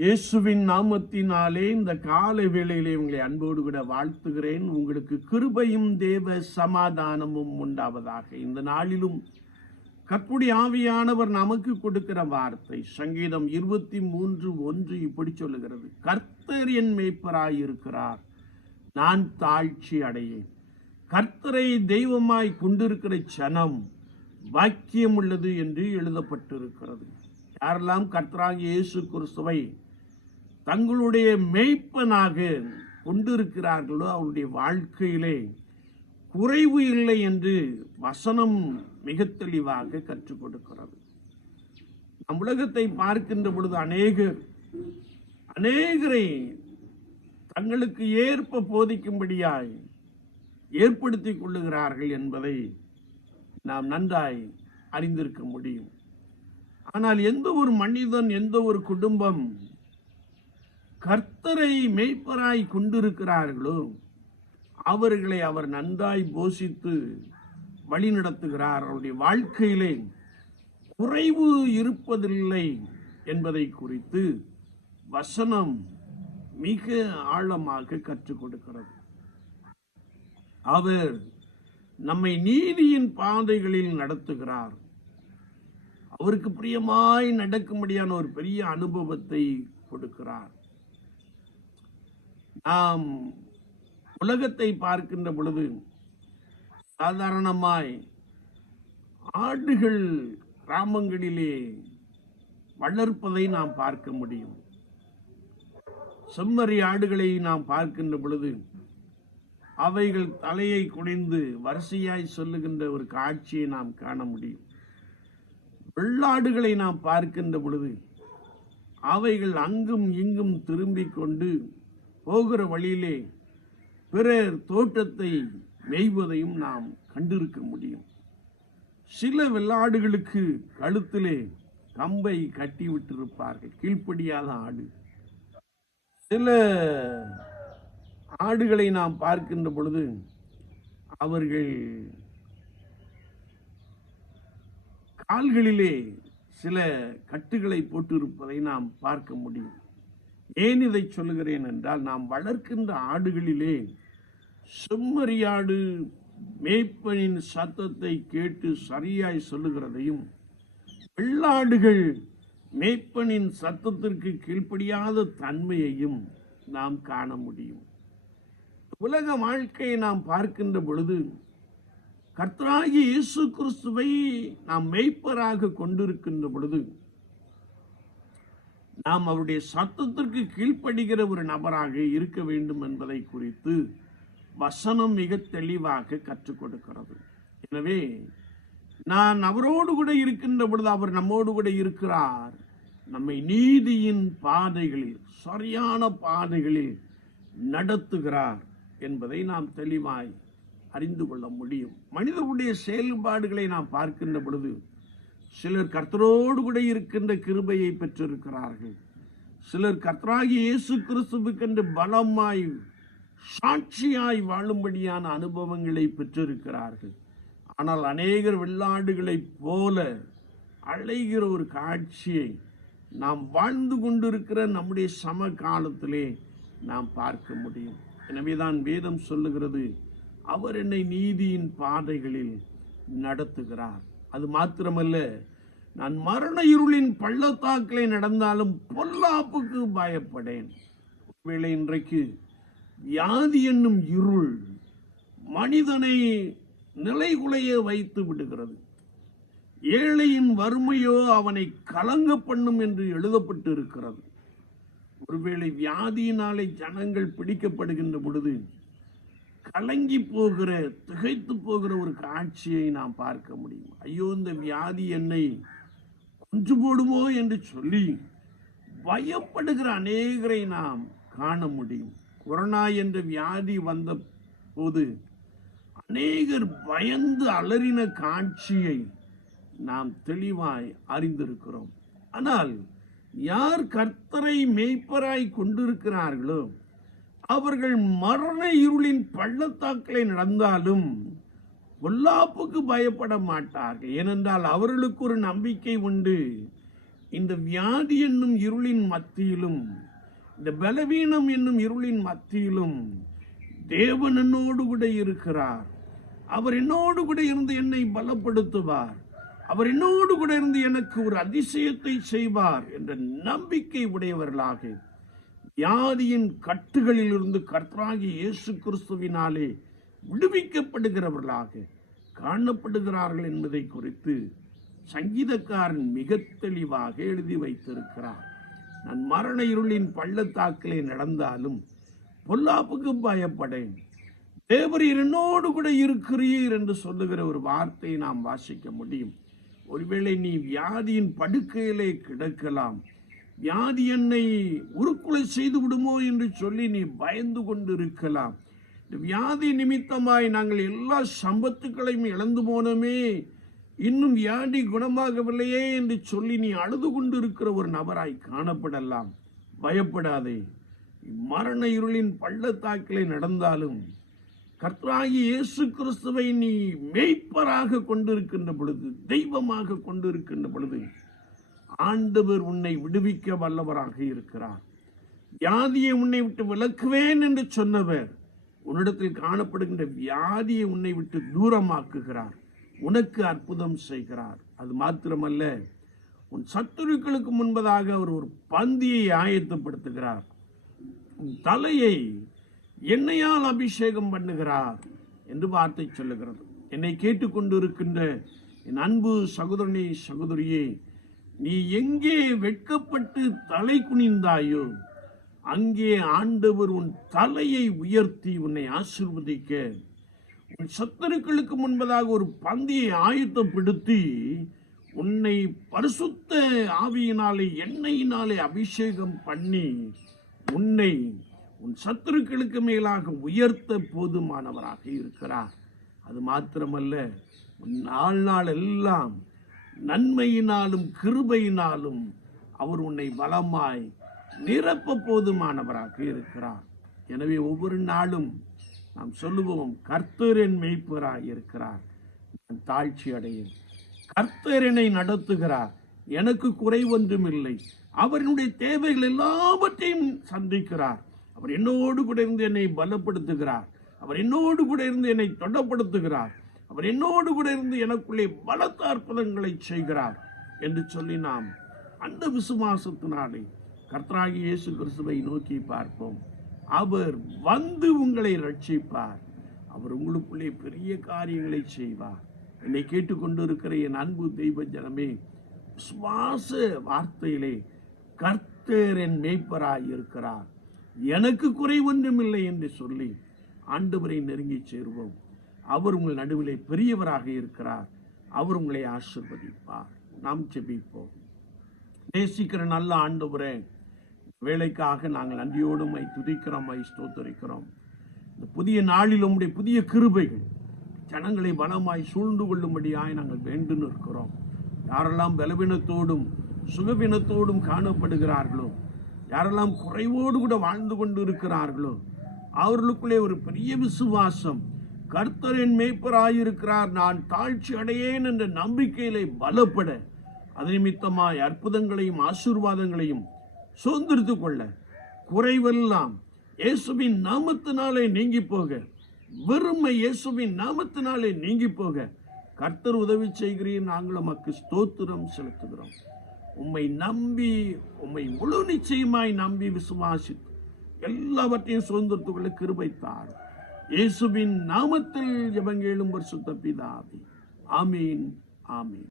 இயேசுவின் நாமத்தினாலே இந்த காலை வேளையிலே உங்களை அன்போடு கூட வாழ்த்துகிறேன். உங்களுக்கு கிருபையும் தேவ சமாதானமும் உண்டாவதாக. இந்த நாளிலும் கர்த்தருடைய ஆவியானவர் நமக்கு கொடுக்கிற வார்த்தை சங்கீதம் 23:1 இப்படி சொல்லுகிறது: கர்த்தர் என் மேய்ப்பராயிருக்கிறார், நான் தாழ்ச்சி அடையேன். கர்த்தரை தெய்வமாய் கொண்டிருக்கிற ஜனம் பாக்கியம் உள்ளது என்று எழுதப்பட்டிருக்கிறது. யாரெல்லாம் கர்த்தராகிய இயேசு கிறிஸ்துவை தங்களுடைய மேய்ப்பனாக கொண்டிருக்கிறார்களோ அவருடைய வாழ்க்கையிலே குறைவு இல்லை என்று வசனம் மிக தெளிவாக கற்றுக் கொடுக்கிறது. நம் உலகத்தை பார்க்கின்ற பொழுது அநேகரை தங்களுக்கு ஏற்ப போதிக்கும்படியாய் ஏற்படுத்திக் கொள்ளுகிறார்கள் என்பதை நாம் நன்றாய் அறிந்திருக்க முடியும். ஆனால் எந்த ஒரு மனிதன், எந்த ஒரு குடும்பம் கர்த்தரை மேய்ப்பராய் கொண்டிருக்கிறார்களோ அவர்களை அவர் நன்றாய் போஷித்து வழி நடத்துகிறார். அவருடைய வாழ்க்கையிலே குறைவு இருப்பதில்லை என்பதை குறித்து வசனம் மிக ஆழமாக கற்றுக் கொடுக்கிறது. அவர் நம்மை நீதியின் பாதைகளில் நடத்துகிறார். அவருக்கு பிரியமாய் நடக்கும்படியான ஒரு பெரிய அனுபவத்தை கொடுக்கிறார். நாம் உலகத்தை பார்க்கின்ற பொழுது சாதாரணமாய் ஆடுகள் கிராமங்களிலே வளர்ப்பதை நாம் பார்க்க முடியும். செம்மறி ஆடுகளை நாம் பார்க்கின்ற பொழுது அவைகள் தலையை குனிந்து வரிசையாய் சொல்லுகின்ற ஒரு காட்சியை நாம் காண முடியும். வெள்ளாடுகளை நாம் பார்க்கின்ற பொழுது அவைகள் அங்கும் இங்கும் திரும்பிக் கொண்டு போகிற வழியிலே பிறர் தோட்டத்தை மேய்வதையும் நாம் கண்டிருக்க முடியும். சில வெள்ளாடுகளுக்கு கழுத்திலே கம்பை கட்டி விட்டிருப்பார்கள், கீழ்ப்படியாத ஆடு. சில ஆடுகளை நாம் பார்க்கின்ற பொழுது அவர்கள் கால்களிலே சில கட்டுகளை போட்டிருப்பதை நாம் பார்க்க முடியும். ஏன் இதை சொல்லுகிறேன் என்றால், நாம் வளர்க்கின்ற ஆடுகளிலே செம்மறியாடு மேய்ப்பனின் சத்தத்தை கேட்டு சரியாய் சொல்லுகிறதையும், வெள்ளாடுகள் மேய்ப்பனின் சத்தத்திற்கு கீழ்ப்படியாத தன்மையையும் நாம் காண முடியும். உலக வாழ்க்கையை நாம் பார்க்கின்ற பொழுது கர்த்தராகிய இயேசு கிறிஸ்துவை நாம் மேய்ப்பராக கொண்டிருக்கின்ற பொழுது நாம் அவருடைய சத்தத்திற்கு கீழ்ப்படுகிற ஒரு நபராக இருக்க வேண்டும் என்பதை குறித்து வசனம் மிக தெளிவாக கற்றுக் கொடுக்கிறது. எனவே நான் அவரோடு கூட இருக்கின்ற பொழுது அவர் நம்மோடு கூட இருக்கிறார். நம்மை நீதியின் பாதைகளில், சரியான பாதைகளில் நடத்துகிறார் என்பதை நாம் தெளிவாய் அறிந்து கொள்ள முடியும். மனிதனுடைய செயல்பாடுகளை நாம் பார்க்கின்ற பொழுது சிலர் கர்த்தரோடு கூட இருக்கின்ற கிருபையை பெற்றிருக்கிறார்கள். சிலர் கர்த்தராகிய இயேசு கிறிஸ்துவுக்கென்று பலமாய் சாட்சியாய் வாழும்படியான அனுபவங்களை பெற்றிருக்கிறார்கள். ஆனால் அநேகர் வெள்ளாடுகளைப் போல அழைகிற ஒரு காட்சியை நாம் வாழ்ந்து கொண்டிருக்கிற நம்முடைய சம காலத்திலே நாம் பார்க்க முடியும். எனவேதான் வேதம் சொல்லுகிறது, அவர் என்னை நீதியின் பாதைகளில் நடத்துகிறார். அது மாத்திரமல்ல, நான் மரண இருளின் பள்ளத்தாக்கிலே நடந்தாலும் பொல்லாப்புக்கு பயப்படேன். ஒருவேளை இன்றைக்கு வியாதி என்னும் இருள் மனிதனை நிலைகுலைய வைத்து விடுகிறது. ஏழையின் வறுமையோ அவனை கலங்க பண்ணும் என்று எழுதப்பட்டு இருக்கிறது. ஒருவேளை வியாதியினாலே ஜனங்கள் பிடிக்கப்படுகின்ற பொழுது கலங்கி போகிற, திகைத்து போகிற ஒரு காட்சியை நாம் பார்க்க முடியும். ஐயோ, இந்த வியாதி என்னை கொன்று போடுமோ என்று சொல்லி பயப்படுகிற அநேகரை நாம் காண முடியும். கொரோனா என்ற வியாதி வந்த போது அநேகர் பயந்து அலறின காட்சியை நாம் தெளிவாய் அறிந்திருக்கிறோம். ஆனால் யார் கர்த்தரை மேய்ப்பராய் கொண்டிருக்கிறார்களோ அவர்கள் மரண இருளின் பள்ளத்தாக்களை நடந்தாலும் பொல்லாப்புக்கு பயப்பட மாட்டார்கள். ஏனென்றால் அவர்களுக்கு ஒரு நம்பிக்கை உண்டு, இந்த வியாதி என்னும் இருளின் மத்தியிலும், இந்த பலவீனம் என்னும் இருளின் மத்தியிலும் தேவன் என்னோடு கூட இருக்கிறார். அவர் என்னோடு கூட இருந்து என்னை பலப்படுத்துவார். அவர் என்னோடு கூட இருந்து எனக்கு ஒரு அதிசயத்தை செய்வார் என்ற நம்பிக்கை உடையவர்களாக வியாதியின் கட்டுகளில் இருந்து கர்த்தராகிய இயேசு கிறிஸ்துவினாலே விடுவிக்கப்படுகிறவர்களாக காணப்படுகிறார்கள் என்பதை குறித்து சங்கீதக்காரன் மிக தெளிவாக எழுதி வைத்திருக்கிறார். நான் மரண இருளின் பள்ளத்தாக்கிலே நடந்தாலும் பொல்லாப்புக்கு பயப்படேன், தேவரீர் என்னோடு கூட இருக்கிறீர் என்று சொல்லுகிற ஒரு வார்த்தையை நாம் வாசிக்க முடியும். ஒருவேளை நீ வியாதியின் படுக்கையிலே கிடக்கலாம், வியாதி என்னை உருக்குலை செய்து விடுமோ என்று சொல்லி நீ பயந்து கொண்டு இருக்கலாம். வியாதி நிமித்தமாய் நாங்கள் எல்லா சம்பத்துக்களையும் இழந்து போனோமே, இன்னும் வியாதி குணமாகவில்லையே என்று சொல்லி நீ அழுது கொண்டு இருக்கிற ஒரு நபராய் காணப்படலாம். பயப்படாதே. மரண இருளின் பள்ளத்தாக்கிலே நடந்தாலும் கர்த்தராகிய இயேசு கிறிஸ்துவை நீ மேய்ப்பராக கொண்டிருக்கின்ற பொழுது, தெய்வமாக கொண்டிருக்கின்ற பொழுது ஆண்டவர் உன்னை விடுவிக்க வல்லவராக இருக்கிறார். வியாதியை உன்னை விட்டு விலக்குவேன் என்று சொன்னவர் உன்னிடத்தில் காணப்படுகின்ற வியாதியை உன்னை விட்டு தூரமாக்குகிறார். உனக்கு அற்புதம் செய்கிறார். அது மாத்திரமல்ல, உன் சத்துருக்களுக்கு முன்பதாக அவர் ஒரு பந்தியை ஆயத்தப்படுத்துகிறார். உன் தலையை எண்ணெயால் அபிஷேகம் பண்ணுகிறார் என்று வார்த்தை சொல்லுகிறது. என்னை கேட்டுக்கொண்டு இருக்கின்ற என் அன்பு சகோதரனே, சகோதரியே, நீ எங்கே வெட்கப்பட்டு தலை குனிந்தாயோ அங்கே ஆண்டவர் உன் தலையை உயர்த்தி உன்னை ஆசீர்வதிக்க, உன் சத்துருக்களுக்கு முன்பதாக ஒரு பந்தியை ஆயத்தப்படுத்தி உன்னை பரிசுத்த ஆவியினாலே எண்ணெயினாலே அபிஷேகம் பண்ணி உன்னை உன் சத்துருக்களுக்கு மேலாக உயர்த்த போதுமானவராக இருக்கிறார். அது மாத்திரமல்ல, உன் நாள் எல்லாம் நன்மையினாலும் கிருபையினாலும் அவர் உன்னை பலமாய் நிரப்ப போதுமானவராக இருக்கிறார். எனவே ஒவ்வொரு நாளும் நாம் சொல்லுவோம், கர்த்தர் என் மேய்ப்பராய் இருக்கிறார், நான் தாழ்ச்சி அடையேன். கர்த்தர் என்னை நடத்துகிறார், எனக்கு குறை ஒன்றும் இல்லை. அவருடைய தேவைகள் எல்லாவற்றையும் சந்திக்கிறார். அவர் என்னோடு கூட இருந்து என்னை பலப்படுத்துகிறார். அவர் என்னோடு கூட இருந்து என்னை தொடப்படுத்துகிறார். அவர் என்னோடு கூட இருந்து எனக்குள்ளே பலத்த அற்புதங்களை செய்கிறார் என்று சொல்லி நாம் அந்த விசுவாசத்தினாலே கர்த்தராகிய இயேசு கிறிஸ்துவை நோக்கி பார்ப்போம். அவர் வந்து உங்களை ரட்சிப்பார். அவர் உங்களுக்குள்ளே பெரிய காரியங்களை செய்வார். என்னை கேட்டுக்கொண்டு இருக்கிற என் அன்பு தெய்வ ஜனமே, விசுவாச வார்த்தையிலே கர்த்தர் என் மேய்ப்பராய் இருக்கிறார், எனக்கு குறை ஒன்றுமில்லை என்று சொல்லி ஆண்டவரை நெருங்கி சேருவோம். அவர் உங்கள் நடுவிலே பெரியவராக இருக்கிறார். அவர் உங்களை ஆசீர்வதிப்பார். நாம் ஜெபிப்போம். நேசிக்கிற நல்ல ஆண்டவரே, வேலைக்காக நாங்கள் நன்றியோடு மை துதிக்கிறோம், மை ஸ்தோத்தரிக்கிறோம். இந்த புதிய நாளில் உம்முடைய புதிய கிருபைகள் ஜனங்களை பலமாய் சூழ்ந்து கொள்ளும்படியாய் நாங்கள் வேண்டு நிற்கிறோம். யாரெல்லாம் பலவீனத்தோடும் சுகவீனத்தோடும் காணப்படுகிறார்களோ, யாரெல்லாம் குறைவோடு கூட வாழ்ந்து கொண்டு இருக்கிறார்களோ, அவர்களுக்குள்ளே ஒரு பெரிய விசுவாசம், கர்த்தர் என் மேய்ப்பராயிருக்கிறார், நான் தாழ்ச்சி அடையேன் என்ற நம்பிக்கையிலே பலப்பட, அது நிமித்தமாய் அற்புதங்களையும் ஆசீர்வாதங்களையும் சுதந்திரித்துக் கொள்ள, குறைவெல்லாம் இயேசுவின் நாமத்தினாலே நீங்கி போக, வெறுமை இயேசுவின் நாமத்தினாலே நீங்கி போக கர்த்தர் உதவி செய்கிறீர். நாங்கள் உமக்கு ஸ்தோத்திரம் செலுத்துகிறோம். உம்மை நம்பி, உம்மை முழு நிச்சயமாய் நம்பி விசுவாசித்து எல்லாவற்றையும் சுதந்திரத்துக் கொள்ள கிருபை தார். இயேசுவின் நாமத்தில் ஜெபங்கேளும் பரிசுத்த பிதாவே. ஆமீன், ஆமீன்.